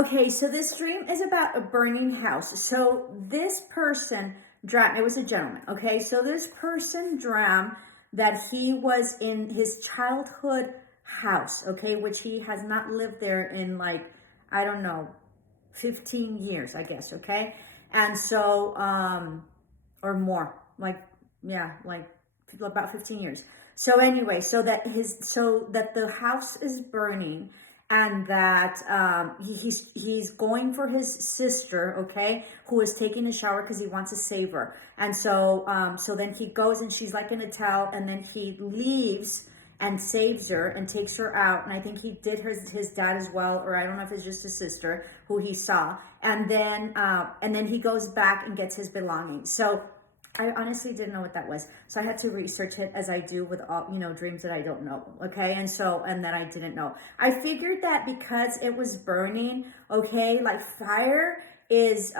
Okay, so this dream is about a burning house. So this person dreamt, it was a gentleman, okay? So this person dreamt that he was in his childhood house, okay, which he has not lived there in like, I don't know, 15 years, I guess, okay? And so, or more, like, yeah, like about 15 years. So anyway, so that the house is burning, and that he's going for his sister, okay, who is taking a shower because he wants to save her. And so so then he goes and she's like in a towel, and then he leaves and saves her and takes her out. And I think he did his dad as well, or I don't know if it's just his sister who he saw. And then he goes back and gets his belongings. So I honestly didn't know what that was. So I had to research it, as I do with all, dreams that I don't know. Okay. And that I didn't know. I figured that because it was burning, okay, like fire is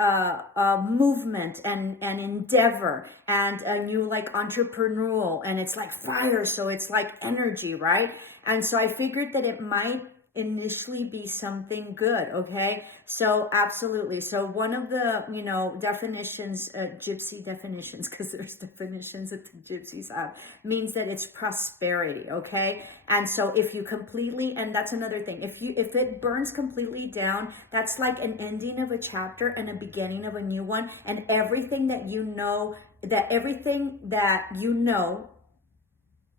movement and endeavor and a new like entrepreneurial, and it's like fire. So it's like energy, right? And so I figured that it might initially be something good. Okay, so absolutely. So one of the definitions, gypsy definitions, because there's definitions that the gypsies have, means that it's prosperity. Okay, and so if you completely, and that's another thing, if it burns completely down, that's like an ending of a chapter and a beginning of a new one. And everything that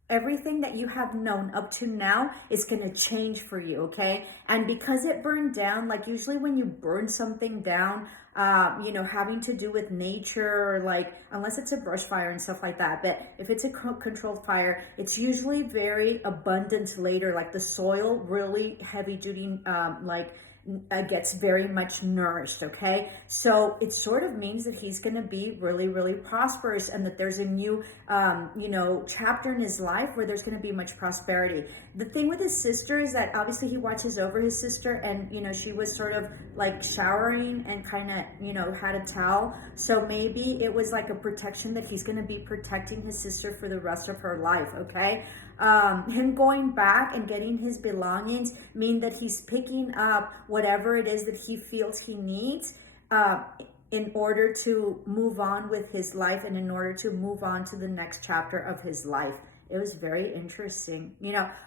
everything that you have known up to now is going to change for you. Okay, and because it burned down, like usually when you burn something down, having to do with nature, or like, unless it's a brush fire and stuff like that, but if it's a controlled fire, it's usually very abundant later. Like the soil, really heavy duty, gets very much nourished. Okay, so it sort of means that he's going to be really, really prosperous, and that there's a new chapter in his life where there's going to be much prosperity. The thing with his sister is that obviously he watches over his sister, and she was sort of like showering and kind of had a towel, so maybe it was like a protection that he's going to be protecting his sister for the rest of her life. Okay, him going back and getting his belongings mean that he's picking up whatever it is that he feels he needs in order to move on with his life, and in order to move on to the next chapter of his life. It was very interesting.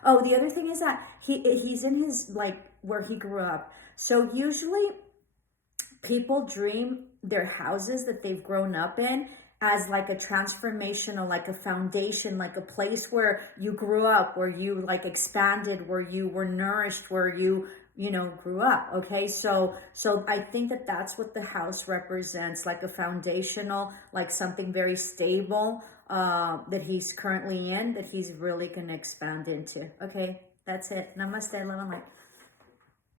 Oh, the other thing is that he's in his, like, where he grew up. So usually people dream their houses that they've grown up in as like a transformational, like a foundation, like a place where you grew up, where you like expanded, where you were nourished, where you grew up. Okay, so I think that that's what the house represents, like a foundational, like something very stable that he's currently in, that he's really going to expand into. Okay, that's it. Namaste, love and light.